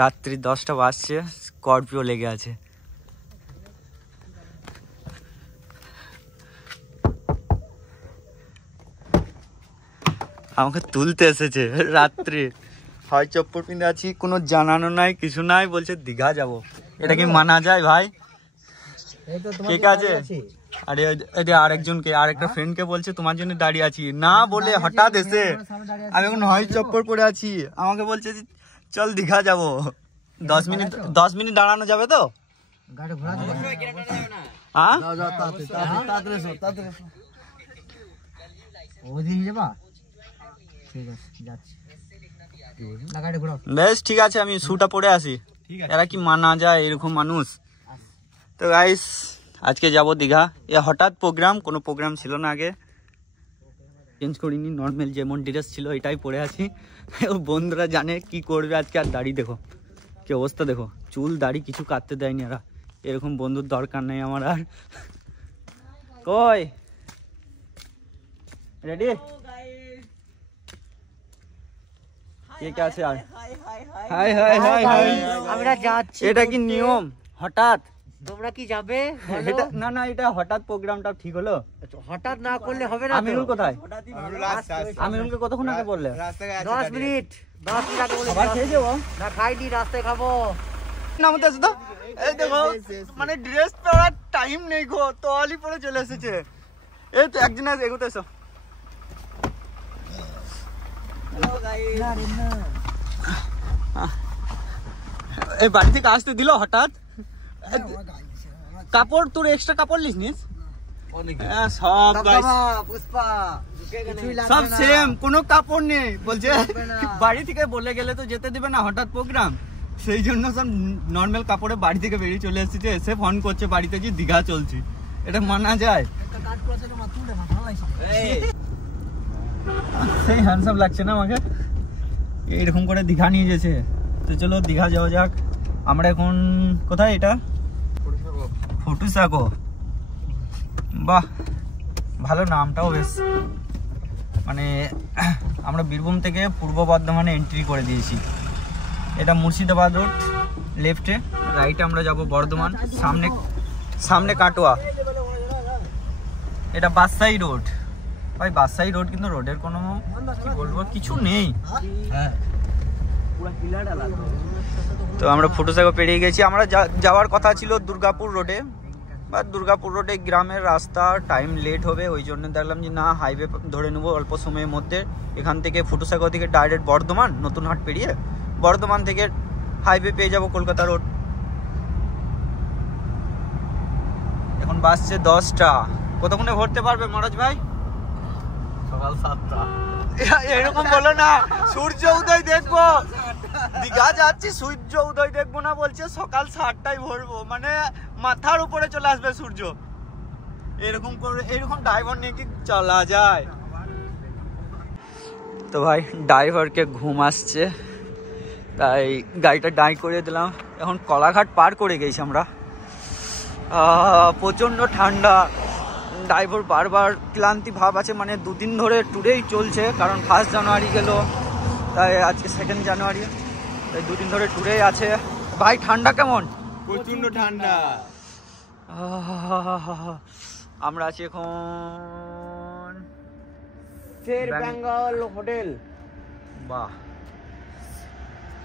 রাত্রি 10টা বাজছে, স্করপিও লেগে আছে। আমাকে তুলতে এসেছে রাত্রি, হয় চপ্পল পিঁধে আছি, কোনো জানানো নাই, কিছু নাই, বলছে দীঘা যাব। এটা কি মানা যায় ভাই? ঠিক আছে। আরে আরেকজনকে, আরেকটা ফ্রেন্ডকে বলছে তোমার জন্য দাঁড়িয়ে আছি, না বলে হঠাৎ এসে আমি এখন হয় চপ্পল পরে আছি, আমাকে বলছে চল দীঘা যাব। 10 মিনিট দাঁড়ানো যাবে তো? বেশ ঠিক আছে, আমি শুটা পরে আসি। এরা কি মানা যায় এরকম মানুষ? তো গাইস আজকে যাব দীঘা। এ হঠাৎ প্রোগ্রাম, কোনো প্রোগ্রাম ছিল না আগে, চেঞ্জ করিনি, নর্মাল যেমন ড্রেস ছিল এটাই পরে আছি। বন্ধুরা জানে কি করবে আজকে। আর দাড়ি দেখো কি অবস্থা, দেখো চুল দাড়ি কিছু কাটতে দেয়নি এরা। এরকম বন্ধুর দরকার নেই আমার আর। কই রেডি? কে আছে? আর হাই হাই হাই হাই, আমরা যাচ্ছি। এটা কি নিয়ম হঠাৎ? তোমরা কি যাবে? এটা না না, এটা হঠাৎ প্রোগ্রামটা ঠিক হলো। হঠাৎ না করলে হবে না। আমিরুল কোথায়? আমিরুলকে কতক্ষণ আগে বললে? 10 মিনিট আগে বলে। খাবার খেয়ে যাবো না, খাইনি, রাস্তায় খাবো। নামতে আছে তো। এই দেখো মানে ড্রেস পরার টাইম নেই গো, তোয়ালি পরে চলে এসেছে। এই তো একদিন এগোতে এসো। এই বাড়ি থেকে আসতে দিল হঠাৎ? কাপড় তোর এক্সট্রা কাপড় লিস নিস? সব সব সেম, কোনো কাপড় নেই। বলছে বাড়ি থেকে বলে গেলে তো যেতে দিবে না, হঠাৎ প্রোগ্রাম, সেই জন্য সব নর্মাল কাপড়ে বাড়ি থেকে বেরিয়ে চলে এসেছে। এসে ফোন করছে বাড়িতে যে দীঘা চলছি, এটা মানা যায়? সেই হ্যান্ডসাম লাগছে না আমাকে, এরকম করে দীঘা নিয়ে যেছে। তো চলো দীঘা যাওয়া যাক। আমরা এখন কোথায়? এটা ফটুসাগো। বাহ, ভালো নামটাও বেশ। মানে আমরা বীরভূম থেকে পূর্ব বর্ধমানে এন্ট্রি করে দিয়েছি। এটা মুর্শিদাবাদ রোড, লেফটে, রাইটে আমরা যাব বর্ধমান, সামনে কাটোয়া। এটা বাদশাহী রোড। ভাই বাদশাহী রোড, কিন্তু রোডের কোনো কি বলবো কিছু নেই। তো আমরা ফটুসাগো পেরিয়ে গেছি। আমরা যাওয়ার কথা ছিল দুর্গাপুর রোডে, বা দুর্গাপুর রোডে গ্রামের রাস্তা, টাইম লেট হবে, ওই জন্য দেখলাম যে না হাইওয়ে ধরে নেবো অল্প সময়ের মধ্যে। এখান থেকে ফটুসাগো থেকে ডাইরেক্ট বর্ধমান, নতুন হাট পেরিয়ে বর্ধমান থেকে হাইওয়ে পেয়ে যাব কলকাতা রোড। এখন বাসছে 10টা। কতক্ষণে ভরতে পারবে মহারাজ ভাই? সকাল 7টা। এরকম বলো না, সূর্য উদয় দেখবো। দীঘা যাচ্ছি সূর্য উদয় দেখবো না বলছে, সকাল 7টায় ভরবো, মানে মাথার উপরে চলে আসবে সূর্য। এরকম করে, এরকম ড্রাইভার নিয়ে কি চলা যায়? তো ভাই ড্রাইভারকে ঘুম আসছে, তাই গাড়িটা দাঁড় করে দিলাম। এখন কলাঘাট পার করে গেছি আমরা। প্রচণ্ড ঠান্ডা, ড্রাইভার বারবার ক্লান্তি ভাব আছে, মানে 2 দিন ধরে ট্যুরেই চলছে, কারণ 1 জানুয়ারি গেল, তাই আজকে 2 জানুয়ারি, তাই 2 দিন ধরে ট্যুরেই আছে। ভাই ঠান্ডা কেমন? প্রচন্ড ঠান্ডা। আমরা আছি এখন শের বেঙ্গল হোটেল। বাহ,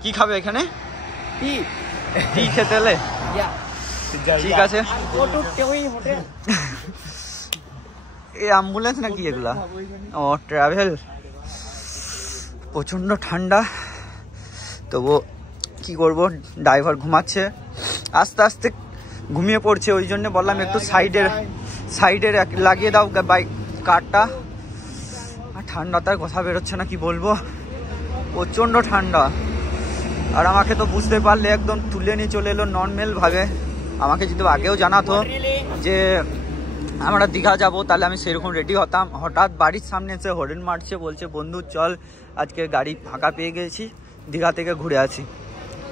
কি খাবে এখানে? টি খেতে এলে? ঠিক আছে। এই অ্যাম্বুলেন্স নাকি এগুলা? ও ট্রাভেল। প্রচণ্ড ঠান্ডা, তবু কি করব, ড্রাইভার ঘুমাচ্ছে, আস্তে আস্তে ঘুমিয়ে পড়ছে। ওই জন্য বললাম একটু সাইডে লাগিয়ে দাও বাইক কারটা। আর ঠান্ডা তার কথা বেরোচ্ছে না, কি বলবো, প্রচণ্ড ঠান্ডা। আর আমাকে তো বুঝতে পারলে একদম তুলে নিয়ে চলে এলো নর্মাল ভাবে। আমাকে যদি আগেও জানাতো যে আমরা দীঘা যাব, তাহলে আমি সেরকম রেডি হতাম। হঠাৎ বাড়ির সামনে এসে হরেন মারছে, বলছে বন্ধু চল, আজকে গাড়ি ফাঁকা পেয়ে গেছি, দীঘা থেকে ঘুরে আছি।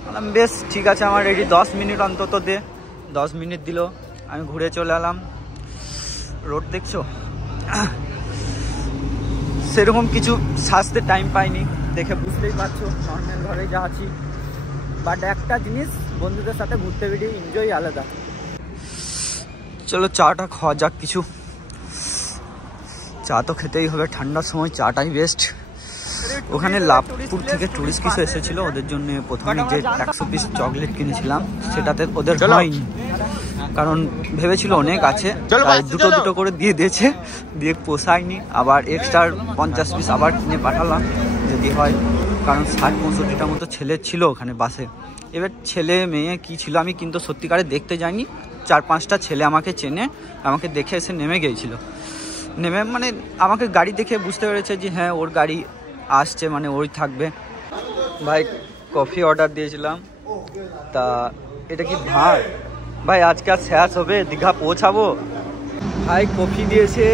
বললাম বেশ ঠিক আছে, আমার রেডি, 10 মিনিট অন্তত দে। 10 মিনিট দিল, আমি ঘুরে চলে এলাম। রোড দেখছো, সেরকম কিছু সাজতে টাইম পাইনি, দেখে বুঝতেই পারছো নর্মালভাবে যা আছি। বাট একটা জিনিস, বন্ধুদের সাথে ঘুরতে বেরিয়ে এনজয় আলাদা। চলো চাটা খাওয়া যাক কিছু। চা তো খেতেই হবে, ঠান্ডার সময় চাটাই বেস্ট। ওখানে লাভপুর থেকে টুরিস্ট কিছু এসেছিল, ওদের জন্য প্রথমে যে 100 পিস চকলেট কিনেছিলাম সেটাতে ওদের হয়নি, কারণ ভেবেছিল অনেক আছে, তাই দুটো দুটো করে দিয়ে দিয়েছে, দিয়ে পোষায়নি। আবার এক্সট্রা 50 পিস আবার কিনে পাঠালাম যদি হয়, কারণ 60-65টা মতো ছেলে ছিল ওখানে বাসে। এবার ছেলে মেয়ে কি ছিল আমি কিন্তু সত্যিকারে দেখতে যাইনি, 4-5টা ছেলে আমাকে চেনে, আমাকে দেখে এসে নেমে গিয়েছিল। নেমে মানে আমাকে গাড়ি দেখে বুঝতে পেরেছে যে হ্যাঁ ওর গাড়ি আসছে, মানে ওই থাকবে। ভাই কফি অর্ডার দিয়েছিলাম, তা এটা কি ভাই ভাই আজকে আর শেষ হবে, দীঘা পৌঁছাবো। ভাই কফি দিয়েছে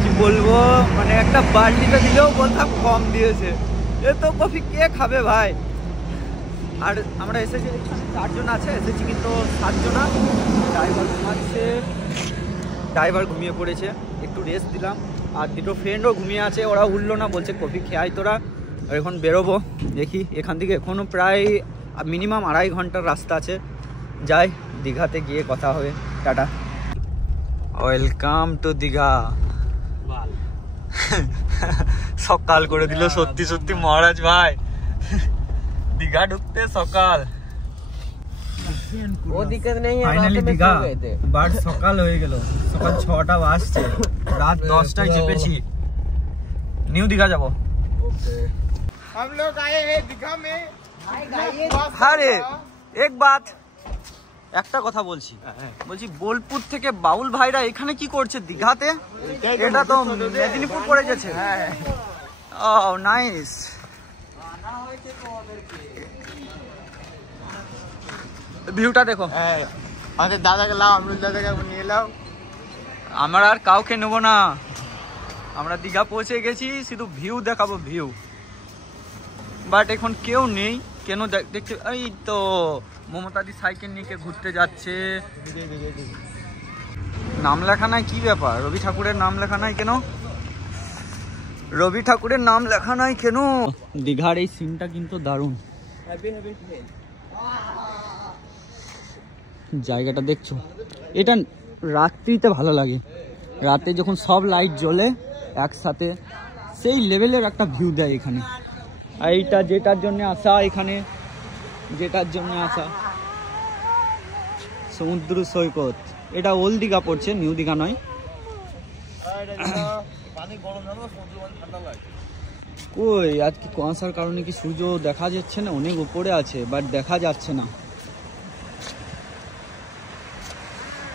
কি বলবো, মানে একটা বাল্টিতে দিলেও বলতাম কম দিয়েছে। এ তো কফি কে খাবে ভাই। আর আমরা এসেছি 4 জন আছে, এসেছি কিন্তু 7 জনা। ড্রাইভার ঘুমাচ্ছে, ড্রাইভার ঘুমিয়ে পড়েছে, একটু রেস্ট দিলাম। আর দুটো ফ্রেন্ডও ঘুমিয়ে আছে, ওরা উঠলো না, বলছে কফি খেয়াই তোরা। আর এখন বেরোবো, দেখি এখান থেকে এখনও প্রায় মিনিমাম 2.5 ঘন্টার রাস্তা আছে। যাই, দীঘাতে গিয়ে কথা হবে। টাটা। Welcome to Digha. সকাল করে দিল সত্যি সত্যি মহারাজ ভাই, দীঘা ঢুকতে সকাল। ফাইনালি দীঘা, বাট সকাল হয়ে গেল, সকাল 6টা বাজছে, রাত 10টায় চেপেছি। নিউ দীঘা যাবো। हम लोग आए हैं दीघा में। আরে এক বাত, একটা কথা বলছি, বোলপুর থেকে বাউল ভাইরা এখানে কি করছে দীঘাতে? এটা তো মেদিনীপুর পড়ে গেছে। ও নাইস। ভিউটা দেখো। আমাদের দাদাকে লাও, আমরুল দাদাকে নিয়ে লাও। আমরা আর কাউকে নেবো না, আমরা দীঘা পৌঁছে গেছি, শুধু ভিউ দেখাবো ভিউ। বাট এখন কেউ নেই কেন দেখতে? এই তো মমতাদি সাইকেল নিয়ে ঘুরতে যাচ্ছে। নাম লেখা নাই, কি ব্যাপার? রবি ঠাকুরের নাম লেখা নাই কেন? রবি ঠাকুরের নাম লেখা নাই কেন? দীঘার এই সিনটা কিন্তু দারুণ। জায়গাটা দেখছো, এটা রাত্রিতে ভালো লাগে, রাতে যখন সব লাইট জ্বলে একসাথে, সেই লেভেলের একটা ভিউ দেয় এখানে। আর এইটা যেটার জন্য আসা, এখানে যেটার জন্য আসা সমুদ্র সৈকত, এটা ওল্ড দীঘা পড়ছে, নিউ দীঘা নয়। কই আজকে কুয়াশার কারণে কি সূর্য দেখা যাচ্ছে না? অনেক উপরে আছে বাট দেখা যাচ্ছে না।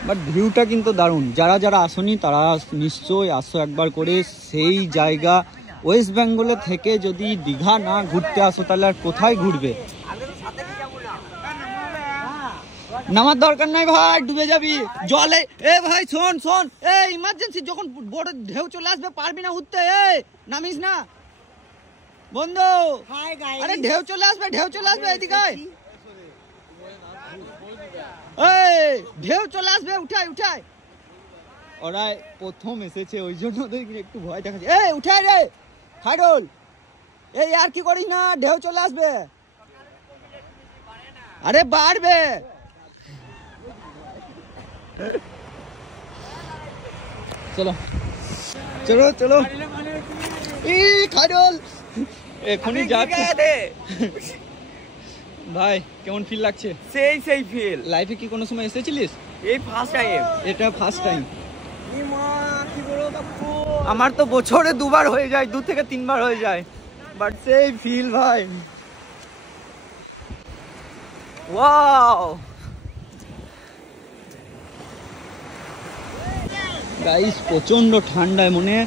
বাট ভিউটা কিন্তু দারুণ। যারা যারা আসনি তারা নিশ্চয়ই আসো একবার করে। সেই জায়গা ওয়েস্ট বেঙ্গলে থেকে যদি দীঘা না ঘুরতে আসো তাহলে আর কোথায় ঘুরবে? নামার দরকার নাই ভাই, ডুবে যাবি জলে। এ ভাই শোন শোন, এ ইমার্জেন্সি, যখন বড় ঢেউ চলে আসবে পারবি না উঠতে, এ নামিস না বন্ধু। আরে ঢেউ চলে আসবে, ঢেউ চলে আসবে, এদিকে ঢেউ চলে আসবে, উঠাই উঠাই। ওরা প্রথম এসেছে ওই জন্য একটু ভয় দেখাচ্ছে। এই উঠাই রে খাইরুল, এই আর কি করিস না, ঢেউ চলে আসবে। আরে বাড়বে। চলো চলো চলো। এই খাইরুল এখনই যাচ্ছে। ভাই কেমন ফিল লাগছে? সেই ফিল। লাইফে কি কোনো সময় এসেছিলিস? এই ফার্স্ট টাইম। এটা ফার্স্ট টাইম। আমার তো বছরে 2বার হয়ে যায়, 2 থেকে 3বার হয়ে যায়, বাট সেই ফিল ভাই। ওয়াও গাইস, প্রচন্ড ঠান্ডায় মনে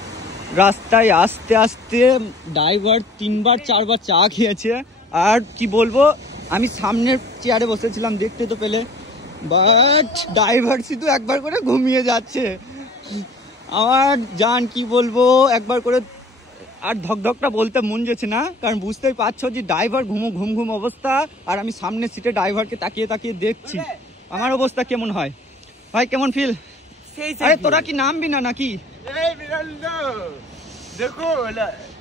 রাস্তায় আসতে আসতে ড্রাইভার 3বার 4বার চা খেয়েছে। আর কি বলবো, আমি সামনের চেয়ারে বসেছিলাম, দেখতে তো পেলে, বাট ড্রাইভার শুধু একবার করে ঘুমিয়ে যাচ্ছে। আমার জান কি বলবো, একবার করে আর ধকধকটা বলতে মন যাচ্ছে না, কারণ বুঝতেই পারছো যে ড্রাইভার ঘুম ঘুম অবস্থা, আর আমি সামনের সিটে ড্রাইভারকে তাকিয়ে তাকিয়ে দেখছি। আমার অবস্থা কেমন হয় ভাই? কেমন ফিল? আরে তোরা কি নামবি না নাকি? দেখো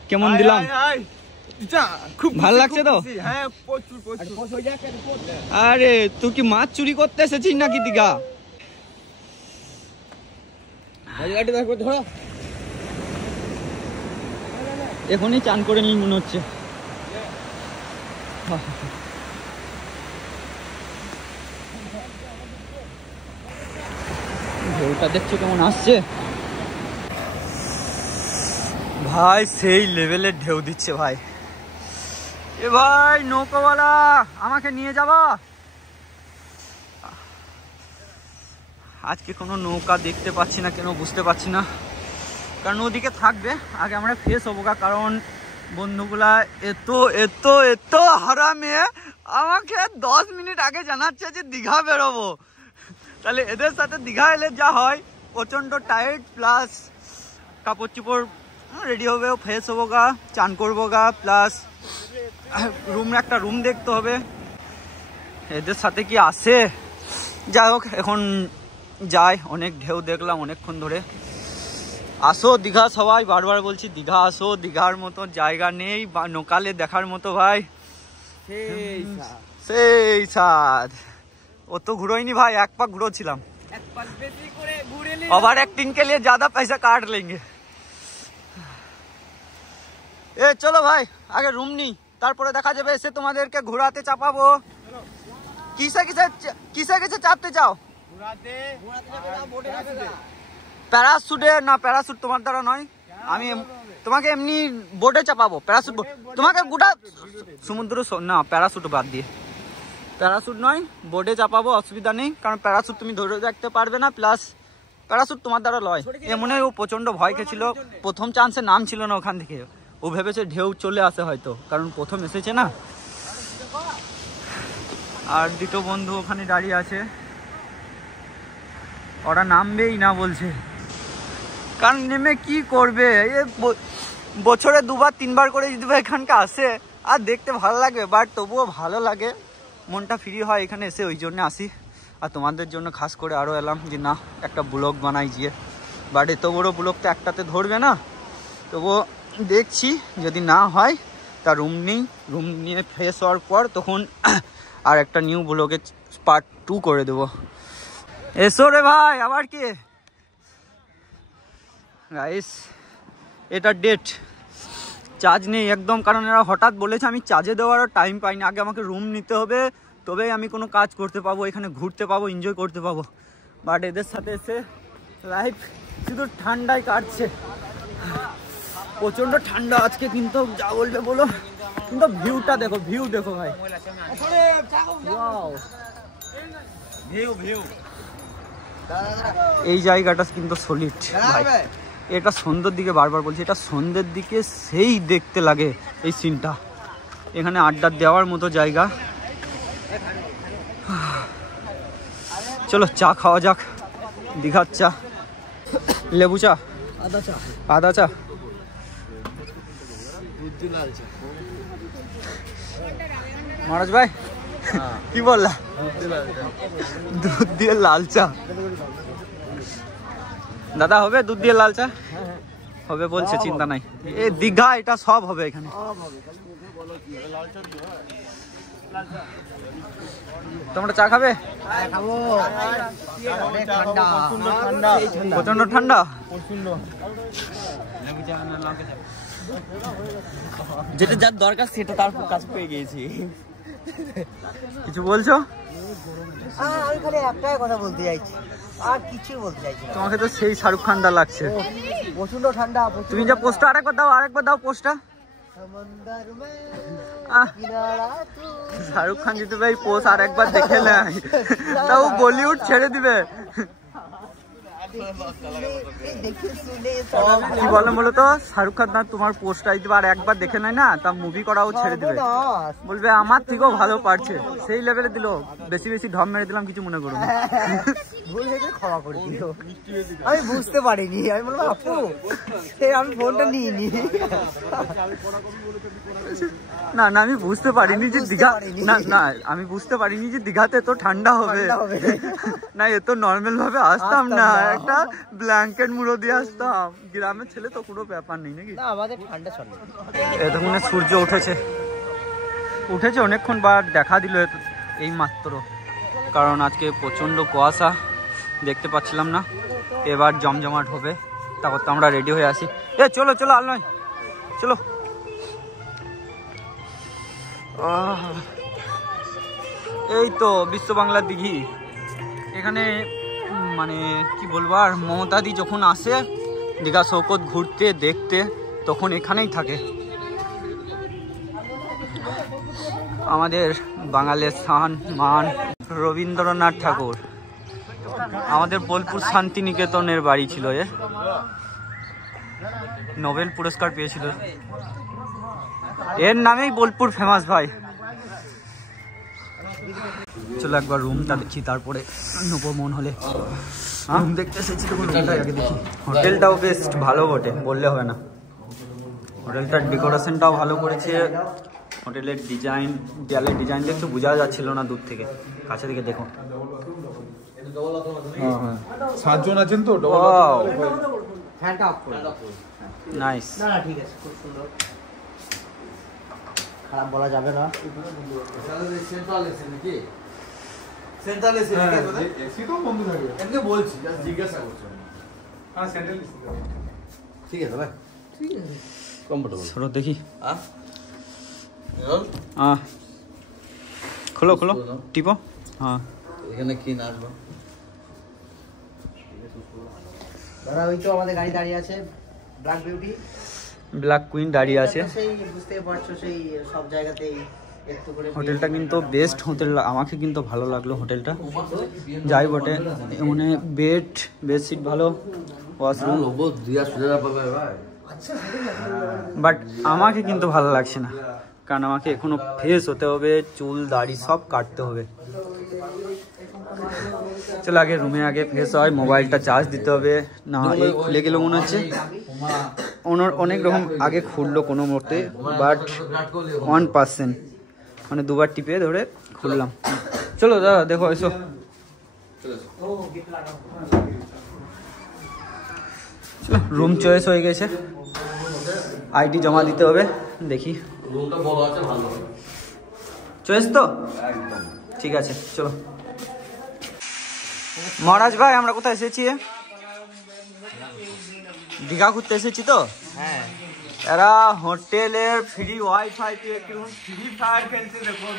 কেমন দিলাম? খুব ভালো লাগছে তো? হ্যাঁ প্রচুর প্রচুর। আরে তুই কি মাছ চুরি করতে এসেছিস নাকি দীঘা? এখনই চান করে নি মনে হচ্ছে। ঢেউটা দেখছো কেমন আসছে ভাই, সেই লেভেলের ঢেউ দিচ্ছে ভাই। এ ভাই নৌকাওয়ালা, আমাকে নিয়ে যাবা? আজকে কোনো নৌকা দেখতে পাচ্ছি না, কেন বুঝতে পারছি না। কারণ ওদিকে থাকবে, আগে আমরা ফ্রেশ হবো, কারণ বন্ধুগুলা এত এত এত হারামে আমাকে 10 মিনিট আগে জানাচ্ছে যে দীঘা বেরোবো। তাহলে এদের সাথে দীঘা এলে যা হয়, প্রচণ্ড টায়ার্ড, প্লাস কাপড় চোপড় রেডি হবে, ফ্রেশ হবো গা, চান করবো গা, প্লাস একটা রুম দেখতে হবে। এদের সাথে কি আসে? যাই হোক, এখন যাই। অনেক ঢেউ দেখলাম অনেকক্ষণ ধরে। আসো দীঘা, সবাই বারবার বলছি দীঘা আসো, দীঘার মতো জায়গা নেই বা নোকালে দেখার মতো ভাই। সেই স্বাদ। ও তো ঘুরোইনি ভাই, এক পাক ঘুরোছিলাম। ওভার एक्टिंग के लिए ज्यादा पैसा काट लेंगे। এ চলো ভাই, আগে রুম নি, তারপরে দেখা যাবে। এসে তোমাদেরকে ঘোরাতে চাপাবো। কিসে কিসে কিসে কিসে চাপতে চাও? প্যারাশুটে না, প্যারাশুট তোমার দ্বারা নয়। আমি তোমাকে এমনি বোটে চাপাবো। প্যারাশুট তোমাকে গোটা সমুদ্র না, প্যারাশুট বাদ দিয়ে, প্যারাশুট নয়, বোটে চাপাবো, অসুবিধা নেই। কারণ প্যারাশুট তুমি ধরে রাখতে পারবে না, প্লাস প্যারাশুট তোমার দ্বারা লয়। এমন ও প্রচন্ড ভয় খেয়েছিল, প্রথম চান্সে নাম ছিল না ওখান থেকে। ও ভেবেছে ঢেউ চলে আসে হয়তো, কারণ প্রথম এসেছে না। আর দুটো বন্ধু ওখানে দাঁড়িয়ে আছে, ওরা নামবেই না বলছে। কারণ নেমে কি করবে? বছরে 2-3 বার করে যদি এখানকে আসে আর দেখতে ভালো লাগবে, বাট তবুও ভালো লাগে, মনটা ফ্রি হয় এখানে এসে, ওই জন্য আসি। আর তোমাদের জন্য খাস করে আরও এলাম যে না, একটা ব্লগ বানাই গিয়ে। বাট এত বড় ব্লগ তো একটাতে ধরবে না, তবুও দেখছি যদি না হয় তা রুম নেই, রুম নিয়ে ফ্রেশ হওয়ার পর তখন আর একটা নিউ ব্লগের পার্ট 2 করে দেবো। এসো রে ভাই, আবার কি গাইস, এটা ডেট চার্জ নেই একদম, কারণ এরা হঠাৎ বলেছে। আমি চার্জে দেওয়ারও টাইম পাইনি, আগে আমাকে রুম নিতে হবে, তবেই আমি কোনো কাজ করতে পাবো, এখানে ঘুরতে পাবো, এনজয় করতে পাবো। বাট এদের সাথে এসে লাইফ শুধু ঠান্ডায় কাটছে, প্রচণ্ড ঠান্ডা আজকে। কিন্তু যা বলবে বলো, কিন্তু ভিউটা দেখো, ভিউ দেখো ভাই, এই জায়গাটা কিন্তু সলিড ভাই। এটা সন্ধ্যের দিকে, বারবার বলছি, এটা সন্ধ্যের দিকে সেই দেখতে লাগে এই সিনটা। এখানে আড্ডা দেওয়ার মতো জায়গা। চলো চা খাওয়া যাক, দীঘার চা। লেবু চা, আদা চা, মহারাজ ভাই কি বললা? দুধ দিয়ে লাল চা। দাদা হবে দুধ দিয়ে লাল চা? হবে বলছে, চিন্তা নাই। এ দীঘা, এটা সব হবে এখানে। তোমরা চা খাবে? প্রচন্ড ঠান্ডা। যেটা যার দরকার সেটা তার কাছে পেয়ে গিয়েছি। কিছু বলছো? আমি খালি একটাই কথা বলতে চাইছি, আর কিছু বলতে চাইছি। তোমাকে তো সেই শাহরুখ খান দা লাগছে। প্রচন্ড ঠান্ডা। তুমি যা পোস্টটা আরেকবার দাও পোস্টটা। শাহরুখ খান যদি ভাই পোস্ট আর একবার দেখে নেয় তাও বলিউড ছেড়ে দিবে। কি বলো বলো তো, শাহরুখ খান না তোমার পোস্টটা যদি আর একবার দেখে নেয় না, তা মুভি করাও ছেড়ে দিবে, বলবে আমার থেকেও ভালো পারছে। সেই লেভেলে দিল, বেশি বেশি ঢম মেরে দিলাম, কিছু মনে করো না। ভুল হয়ে গেলে ক্ষমা করে দিও। আমি বুঝতে পারিনি, আমি বললাম আপু আমি ফোনটা নিয়ে নি। না না আমি বুঝতে পারিনি যে দীঘা, না না আমি বুঝতে পারিনি যে দীঘাতে তো ঠান্ডা হবে না, এ তো নর্মাল ভাবে আসতাম না, একটা ব্ল্যাঙ্কেট মুড়ো দিয়ে আসতাম। গ্রামের ছেলে তো কোনো ব্যাপার নেই নাকি? না আমাদের ঠান্ডা চলে। এতক্ষণে সূর্য উঠেছে অনেকক্ষণ বার দেখা দিল এই মাত্র, কারণ আজকে প্রচণ্ড কুয়াশা, দেখতে পাচ্ছিলাম না। এবার জমজমাট হবে, তারপর তো আমরা রেডি হয়ে আসি। চলো চলো আর নয়, চলো। এই তো বিশ্ব বাংলা দিঘি। এখানে মানে কি বলবো আর, মমতাদি যখন আসে দীঘা শৌকত ঘুরতে দেখতে তখন এখানেই থাকে। আমাদের বাঙালির স্থান মান রবীন্দ্রনাথ ঠাকুর, আমাদের বোলপুর শান্তিনিকেতনের বাড়ি ছিল, নোবেল পুরস্কার পেয়েছিল, এর নামেই বোলপুর ফেমাস ভাই। চলো একবার রুমটা দেখি, তারপরে নেবো মন হলে। রুম দেখতে এসেছি তখন রুমটাই আগে দেখি। হোটেলটাও বেশ ভালো বটে, বললে হবে না। হোটেলটার ডেকোরেশনটাও ভালো করেছে, হোটেলের ডিজাইন, দেয়ালের ডিজাইন দেখতে বোঝা যাচ্ছিল না দূর থেকে, কাছে থেকে দেখো। 7 জন আছেন তো, ফ্যানটা অফ করে দাও। নাইস। না না ঠিক আছে, খুব সুন্দর, খারাপ বলা যাবে না। সেন্ট্রাল এসি তো বন্ধ থাকবে, এমনি বলছি জাস্ট জিজ্ঞাসা করছি। হ্যাঁ সেন্ট্রাল এসি ঠিক আছে ভাই, ঠিক আছে কমফোর্টেবল। সরো দেখি। হ্যাঁ খোলো খোলো, টিপো। হ্যাঁ এখানে কি নাচবো? দাদা ওই তো আমাদের গাড়ি দাঁড়িয়ে আছে, ব্ল্যাক বিউটি, ব্ল্যাক কুইন দাঁড়িয়ে আছে। সেই বুঝতে পারছো সেই সব জায়গাতেই একটু করে। হোটেলটা কিন্তু বেস্ট হোটেল, আমাকে কিন্তু ভালো লাগলো হোটেলটা, যাই বটে। মানে বেডশিট ভালো, ওয়াশরুম, বাট আমাকে কিন্তু ভালো লাগছে না, কারণ আমাকে এখনো ফ্রেশ হতে হবে, চুল দাড়ি সব কাটতে হবে। চলো আগে রুমে আগে ফ্রেশ হয়, মোবাইলটা চার্জ দিতে হবে, না এই খুলে গেল মনে হচ্ছে। অনেক রকম আগে খুললো কোনো মতে, বাট 1%, মানে দুবার টিপে ধরে খুললাম। চলো দাদা দেখো এসো। চলো রুম চয়েস হয়ে গেছে, আইডি জমা দিতে হবে, দেখি চয়েস তো ঠিক আছে। চলো মহারাজ ভাই, আমরা কোথায় এসেছি? দীঘা ঘুরতে এসেছি তো। হ্যাঁ এরা হোটেলের ফ্রি ওয়াইফাই পেয়ে ফ্রি ফায়ার খেলছে দেখো।